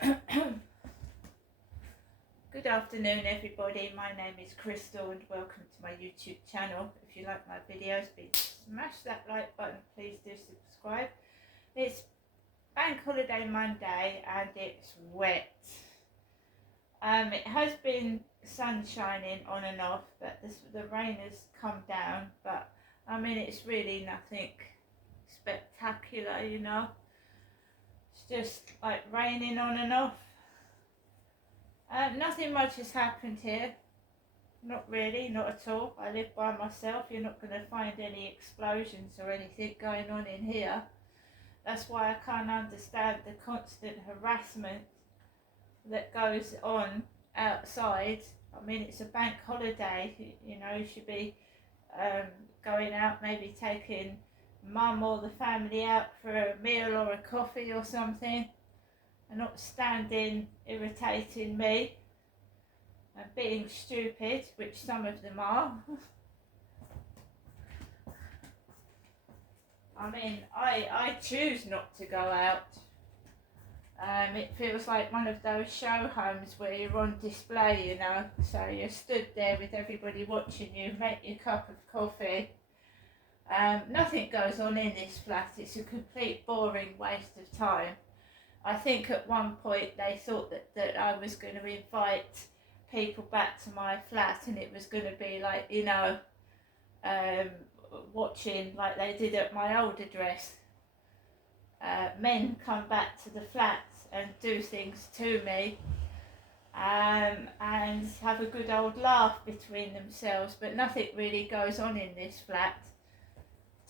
Good afternoon everybody, my name is Crystal and welcome to my YouTube channel. If you like my videos, please smash that like button, please do subscribe. It's Bank Holiday Monday and it's wet. It has been sun shining on and off, but the rain has come down, but I mean it's really nothing spectacular, you know. It's just like raining on and off. Nothing much has happened here. Not really, not at all. I live by myself. You're not going to find any explosions or anything going on in here. That's why I can't understand the constant harassment that goes on outside. I mean, it's a bank holiday. You know, you should be going out, maybe taking mum or the family out for a meal or a coffee or something. And not standing irritating me and being stupid, which some of them are. I mean, I choose not to go out. It feels like one of those show homes where you're on display, you know, so you're stood there with everybody watching you, make your cup of coffee. Nothing goes on in this flat. It's a complete boring waste of time. I think at one point they thought that I was going to invite people back to my flat and it was going to be like, you know, watching like they did at my old address. Men come back to the flat and do things to me and have a good old laugh between themselves, but nothing really goes on in this flat.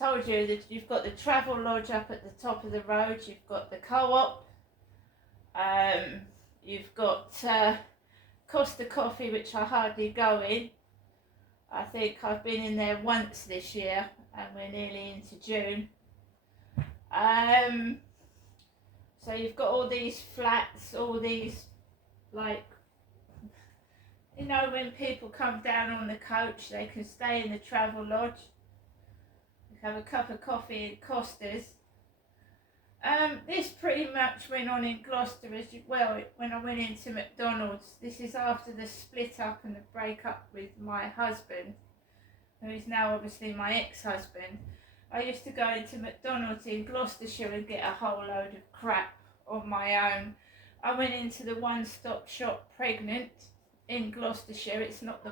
I told you that you've got the travel lodge up at the top of the road, you've got the co-op. You've got Costa Coffee, which I hardly go in. I think I've been in there once this year and we're nearly into June. So you've got all these flats, all these, like, you know, when people come down on the coach, they can stay in the travel lodge, have a cup of coffee in Costa's. This pretty much went on in Gloucester as well when I went into McDonald's. This is after the split up and the break up with my husband, who is now obviously my ex-husband. I used to go into McDonald's in Gloucestershire and get a whole load of crap on my own. I went into the one-stop shop pregnant in Gloucestershire. It's not the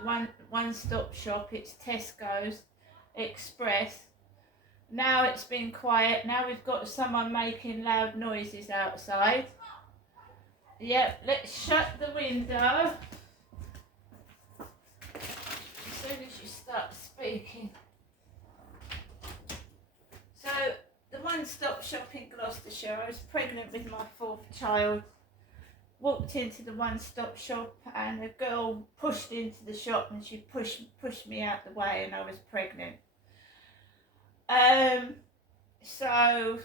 one-stop shop, it's Tesco's Express. Now it's been quiet. Now we've got someone making loud noises outside. Yep, let's shut the window as soon as you start speaking. So, the one-stop shop in Gloucestershire, I was pregnant with my fourth child. Walked into the one-stop shop and a girl pushed into the shop and she pushed me out the way and I was pregnant. So,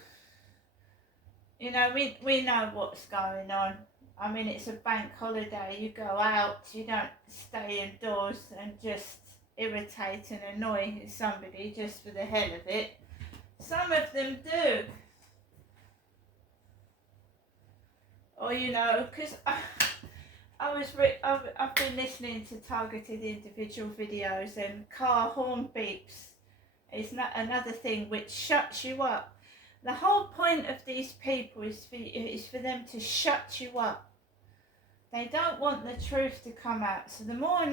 you know, we know what's going on. I mean, it's a bank holiday. You go out, you don't stay indoors and just irritate and annoy somebody just for the hell of it. Some of them do. Or, you know, because I've been listening to targeted individual videos and car horn beeps. It's not another thing which shuts you up. The whole point of these people is for them to shut you up. They don't want the truth to come out. So the more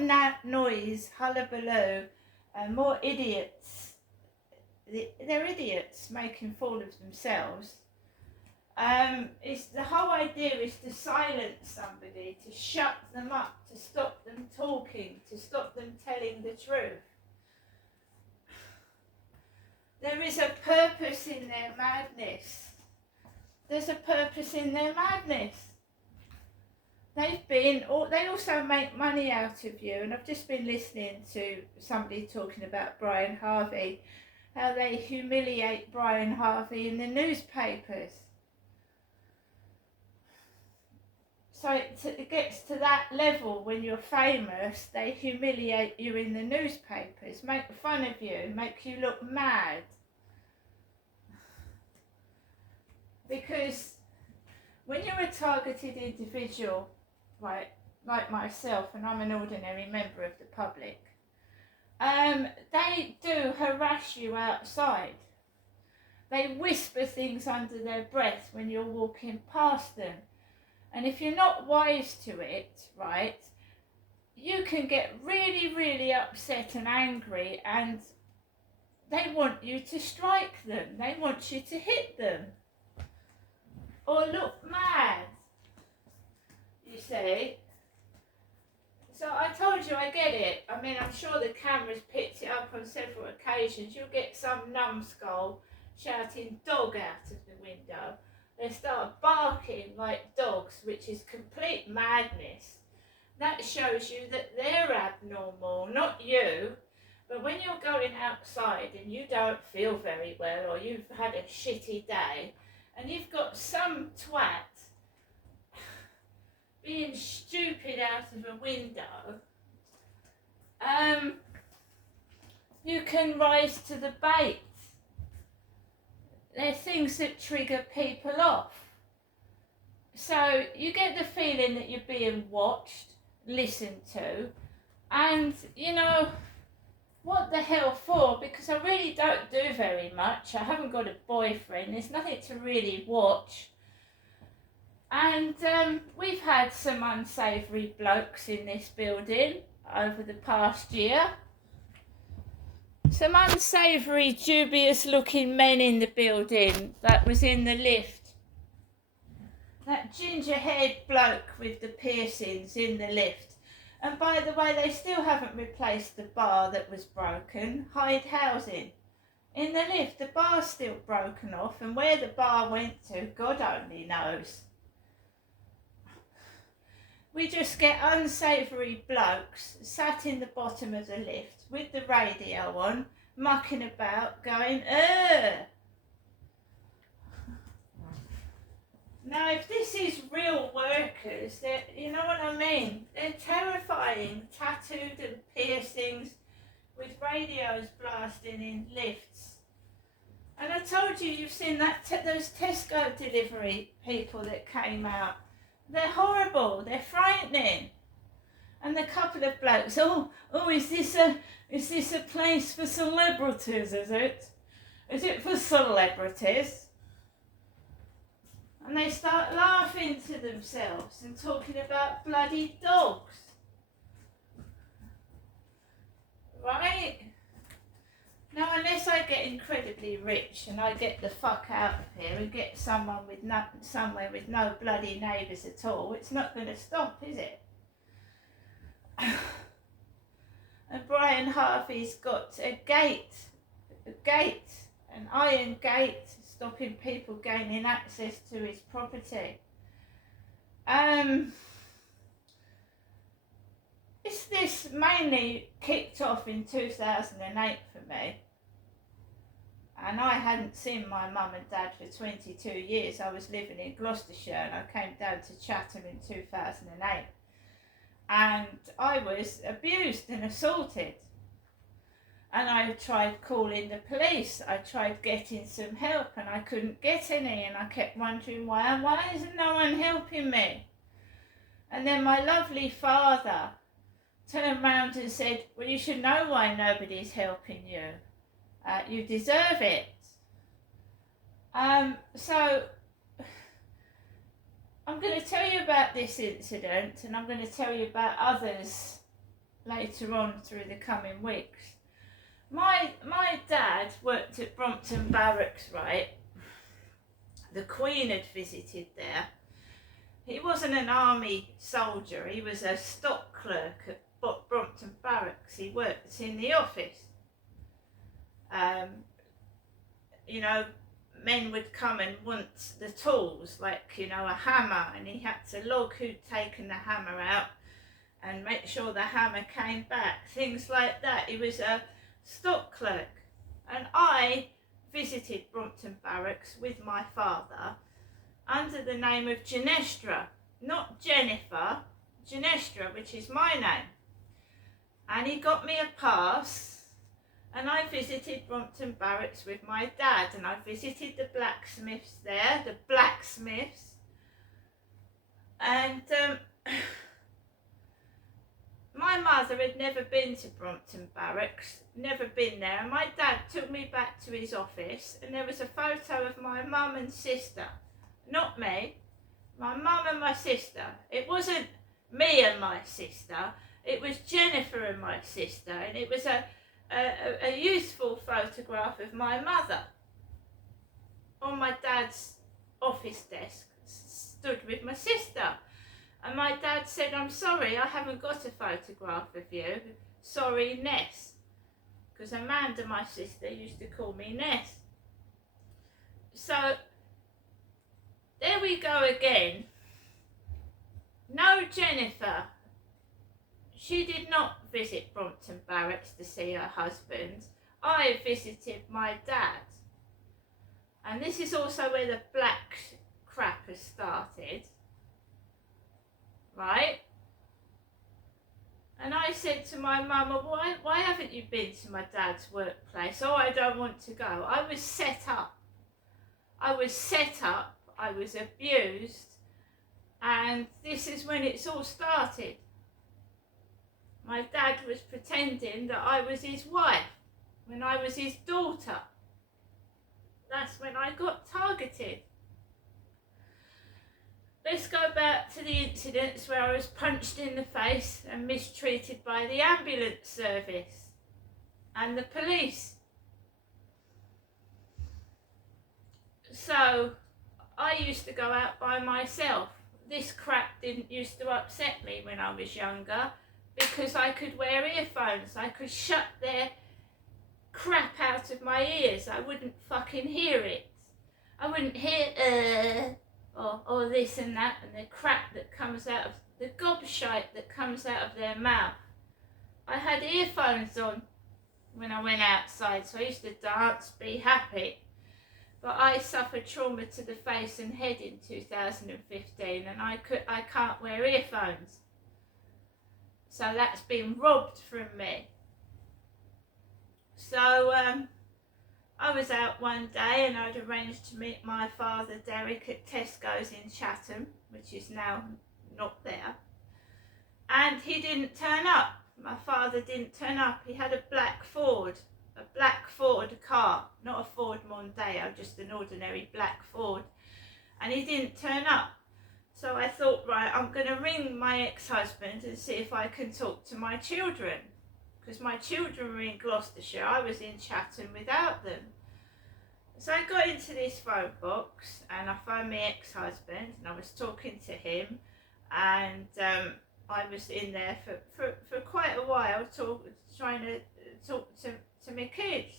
noise, hullabaloo, and more idiots, they're idiots making fool of themselves. The whole idea is to silence somebody, to shut them up, to stop them talking, to stop them telling the truth. There is a purpose in their madness. There's a purpose in their madness. They also make money out of you. And I've just been listening to somebody talking about Brian Harvey, how they humiliate Brian Harvey in the newspapers. So it gets to that level when you're famous, they humiliate you in the newspapers, make fun of you, make you look mad. Because when you're a targeted individual, right, like myself, and I'm an ordinary member of the public, they do harass you outside. They whisper things under their breath when you're walking past them. And if you're not wise to it, right, you can get really, really upset and angry, and they want you to strike them. They want you to hit them. Or look mad, you see. So I told you I get it. I mean, I'm sure the cameras picked it up on several occasions. You'll get some numbskull shouting dog out of the window. They start barking like dogs, which is complete madness. That shows you that they're abnormal, not you. But when you're going outside and you don't feel very well, or you've had a shitty day, and you've got some twat being stupid out of a window, you can rise to the bait. They're things that trigger people off. So you get the feeling that you're being watched, listened to, and you know, what the hell for? Because I really don't do very much. I haven't got a boyfriend. There's nothing to really watch. And we've had some unsavoury blokes in this building over the past year. Some unsavoury, dubious looking men in the building that was in the lift. That ginger-haired bloke with the piercings in the lift. And by the way, they still haven't replaced the bar that was broken. Hyde Housing. In the lift, the bar's still broken off, and where the bar went to, God only knows. We just get unsavoury blokes sat in the bottom of the lift with the radio on, mucking about, going, ugh. Now, if this is real workers, you know what I mean? They're terrifying, tattooed and piercings, with radios blasting in lifts. And I told you, you've seen that those Tesco delivery people that came out. They're horrible. They're frightening. And the couple of blokes, is this a place for celebrities? Is it? Is it for celebrities? And they start laughing to themselves and talking about bloody dogs. Right? Now, unless I get incredibly rich and I get the fuck out of here and get somewhere with no bloody neighbours at all, it's not going to stop, is it? And Brian Harvey's got a gate, an iron gate, stopping people gaining access to his property. This mainly kicked off in 2008 for me, and I hadn't seen my mum and dad for 22 years. I was living in Gloucestershire and I came down to Chatham in 2008, and I was abused and assaulted. And I tried calling the police, I tried getting some help, and I couldn't get any, and I kept wondering why isn't no one helping me? And then my lovely father turned round and said, well, you should know why nobody's helping you. You deserve it. So I'm going to tell you about this incident, and I'm going to tell you about others later on through the coming weeks. My dad worked at Brompton Barracks, right? The Queen had visited there. He wasn't an army soldier, he was a stock clerk at Brompton Barracks. He worked in the office. You know, men would come and want the tools, like, you know, a hammer, and he had to log who'd taken the hammer out and make sure the hammer came back, things like that. He was a stock clerk, and I visited Brompton Barracks with my father under the name of Genestra, not Jennifer, Genestra, which is my name. And he got me a pass, and I visited Brompton Barracks with my dad, and I visited the blacksmiths there, the blacksmiths, And my mother had never been to Brompton Barracks, never been there. And my dad took me back to his office, and there was a photo of my mum and sister. Not me, my mum and my sister. It wasn't me and my sister, it was Jennifer and my sister, and it was a youthful photograph of my mother on my dad's office desk, stood with my sister. And my dad said, "I'm sorry, I haven't got a photograph of you. Sorry, Ness." Because Amanda, my sister, used to call me Ness. So, there we go again. No, Jennifer. She did not visit Brompton Barracks to see her husband. I visited my dad. And this is also where the black crap has started. Right? And I said to my mum, why haven't you been to my dad's workplace? Oh, I don't want to go. I was set up. I was abused. And this is when it's all started. My dad was pretending that I was his wife when I was his daughter. That's when I got targeted. Let's go back to the incidents where I was punched in the face and mistreated by the ambulance service and the police. So, I used to go out by myself. This crap didn't used to upset me when I was younger because I could wear earphones. I could shut their crap out of my ears. I wouldn't fucking hear it. I wouldn't hear or this and that and the crap that comes out of the gobshite that comes out of their mouth. I had earphones on when I went outside, so I used to dance, be happy. But I suffered trauma to the face and head in 2015, and I can't wear earphones. So that's been robbed from me. So I was out one day and I'd arranged to meet my father Derek at Tesco's in Chatham, which is now not there. And he didn't turn up. My father didn't turn up. He had a black Ford car, not a Ford Mondeo, just an ordinary black Ford. And he didn't turn up. So I thought, right, I'm going to ring my ex-husband and see if I can talk to my children. Because my children were in Gloucestershire, I was in Chatham without them. So I got into this phone box and I phoned my ex-husband and I was talking to him, and I was in there for quite a while trying to talk to my kids.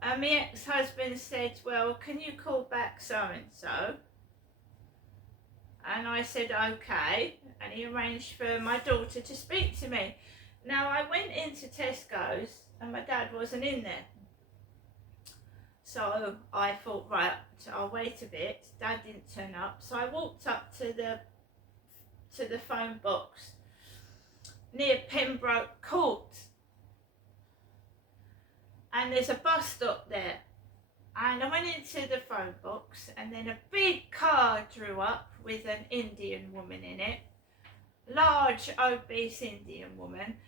And my ex-husband said, "Well, can you call back so-and-so?" And I said, "Okay." And he arranged for my daughter to speak to me. Now, I went into Tesco's and my dad wasn't in there. So I thought, right, I'll wait a bit. Dad didn't turn up. So I walked up to the phone box near Pembroke Court. And there's a bus stop there. And I went into the phone box, and then a big car drew up with an Indian woman in it. Large, obese Indian woman.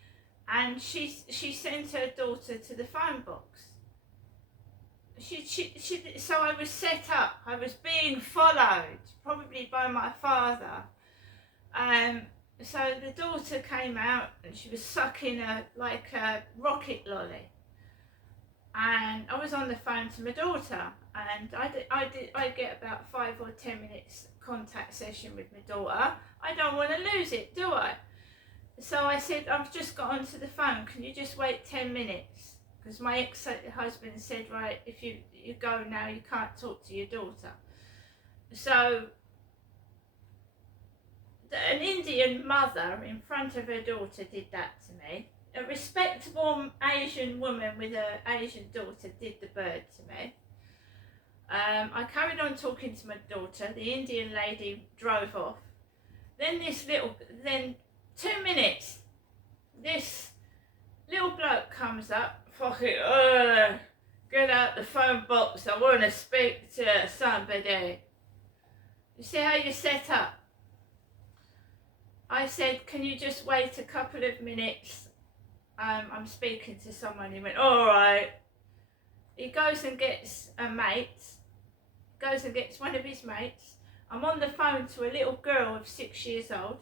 And she sent her daughter to the phone box. So I was set up. I was being followed, probably by my father. So the daughter came out and she was sucking like a rocket lolly. And I was on the phone to my daughter, and I get about 5 or 10 minutes contact session with my daughter. I don't want to lose it, do I? So I said, "I've just got onto the phone, can you just wait 10 minutes? Because my ex-husband said, right, if you go now, you can't talk to your daughter." So an Indian mother in front of her daughter did that to me. A respectable Asian woman with her Asian daughter did the bird to me. I carried on talking to my daughter. The Indian lady drove off. Then 2 minutes, this little bloke comes up, fucking, get out the phone box, I want to speak to somebody. You see how you're set up? I said, can you just wait a couple of minutes? I'm speaking to someone. He went, all right. He goes and gets a mate, goes and gets one of his mates. I'm on the phone to a little girl of 6 years old.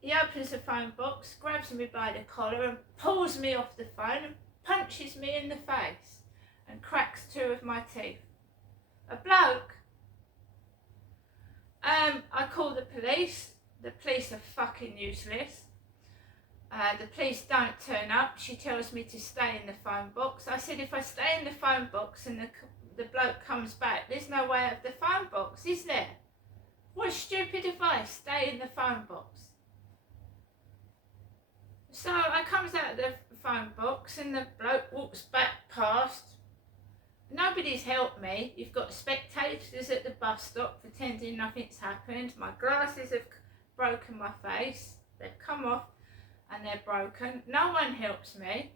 He opens the phone box, grabs me by the collar and pulls me off the phone and punches me in the face and cracks 2 of my teeth. A bloke. I call the police. The police are fucking useless. The police don't turn up. She tells me to stay in the phone box. I said, if I stay in the phone box and the bloke comes back, there's no way out of the phone box, is there? What stupid advice, stay in the phone box. So I comes out of the phone box and the bloke walks back past. Nobody's helped me. You've got spectators at the bus stop pretending nothing's happened. My glasses have broken my face. They've come off and they're broken. No one helps me.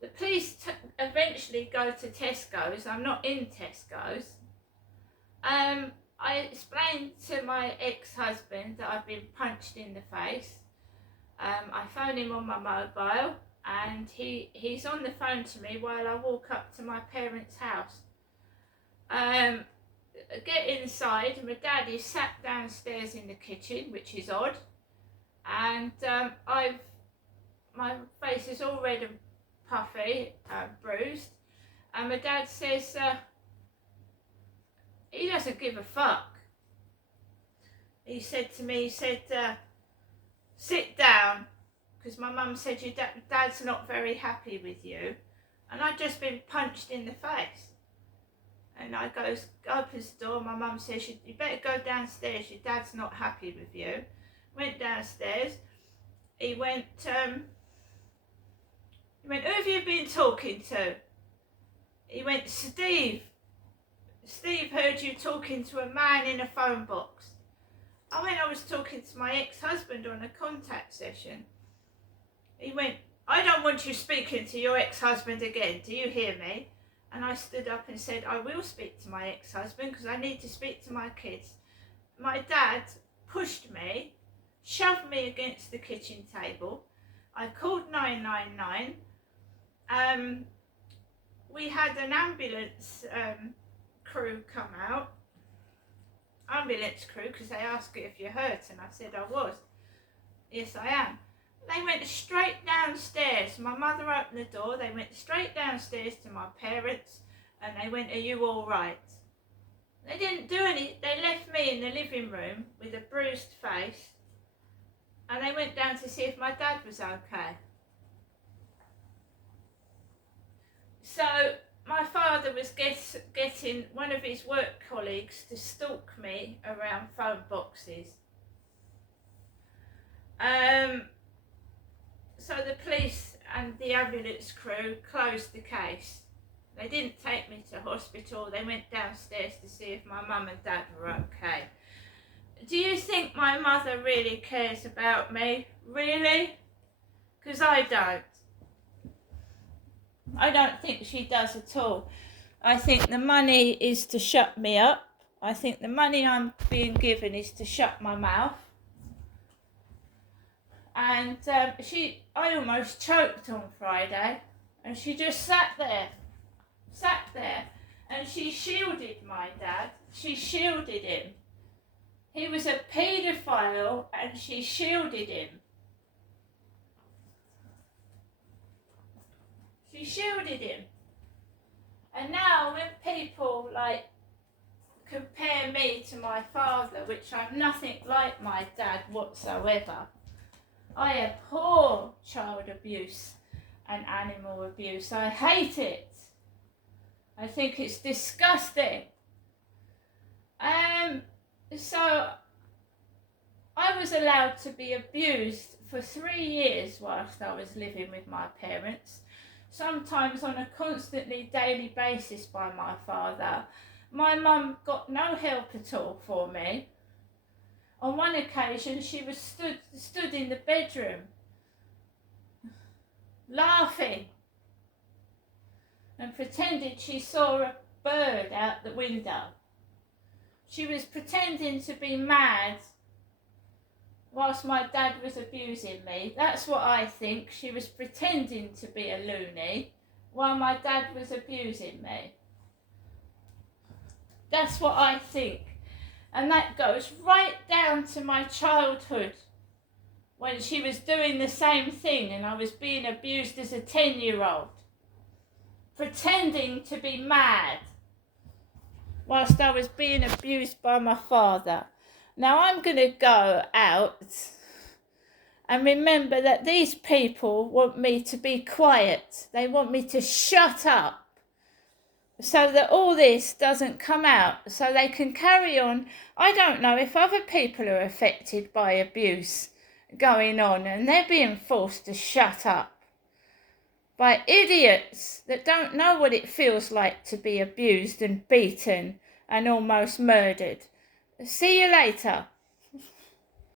The police eventually go to Tesco's. I'm not in Tesco's. I explained to my ex-husband that I've been punched in the face. I phone him on my mobile and he's on the phone to me while I walk up to my parents' house. Get inside, my dad is sat downstairs in the kitchen, which is odd, and my face is all red and puffy, bruised, and my dad says he doesn't give a fuck. He said to me, sit down, because my mum said your dad's not very happy with you, and I'd just been punched in the face. And I opens the door, my mum says, you better go downstairs, your dad's not happy with you. Went downstairs, he went, who have you been talking to? He went, Steve heard you talking to a man in a phone box. I was talking to my ex-husband on a contact session. He went, I don't want you speaking to your ex-husband again, do you hear me? And I stood up and said, I will speak to my ex-husband because I need to speak to my kids. My dad pushed me, shoved me against the kitchen table. I called 999. We had an ambulance crew come out. Ambulance crew, because they asked if you're hurt, and I said I was. Yes, I am. They went straight downstairs. My mother opened the door. They went straight downstairs to my parents and they went, are you all right? They didn't do any. They left me in the living room with a bruised face and they went down to see if my dad was okay. So my father was getting one of his work colleagues to stalk me around phone boxes. So the police and the ambulance crew closed the case. They didn't take me to hospital. They went downstairs to see if my mum and dad were okay. Do you think my mother really cares about me? Really? Because I don't. I don't think she does at all. I think the money is to shut me up. I think the money I'm being given is to shut my mouth. And I almost choked on Friday, and she just sat there, and she shielded my dad. She shielded him. He was a paedophile, and she shielded him. She shielded him. And now when people compare me to my father, which I'm nothing like my dad whatsoever, I abhor child abuse and animal abuse. I hate it. I think it's disgusting. So I was allowed to be abused for 3 years whilst I was living with my parents, sometimes on a constantly daily basis by my father. My mum got no help at all for me. On one occasion, she was stood in the bedroom, laughing, and pretended she saw a bird out the window. She was pretending to be mad whilst my dad was abusing me. That's what I think. She was pretending to be a loony while my dad was abusing me. That's what I think. And that goes right down to my childhood, when she was doing the same thing and I was being abused as a 10-year-old. Pretending to be mad whilst I was being abused by my father. Now I'm going to go out and remember that these people want me to be quiet. They want me to shut up so that all this doesn't come out, so they can carry on. I don't know if other people are affected by abuse going on and they're being forced to shut up by idiots that don't know what it feels like to be abused and beaten and almost murdered. See you later.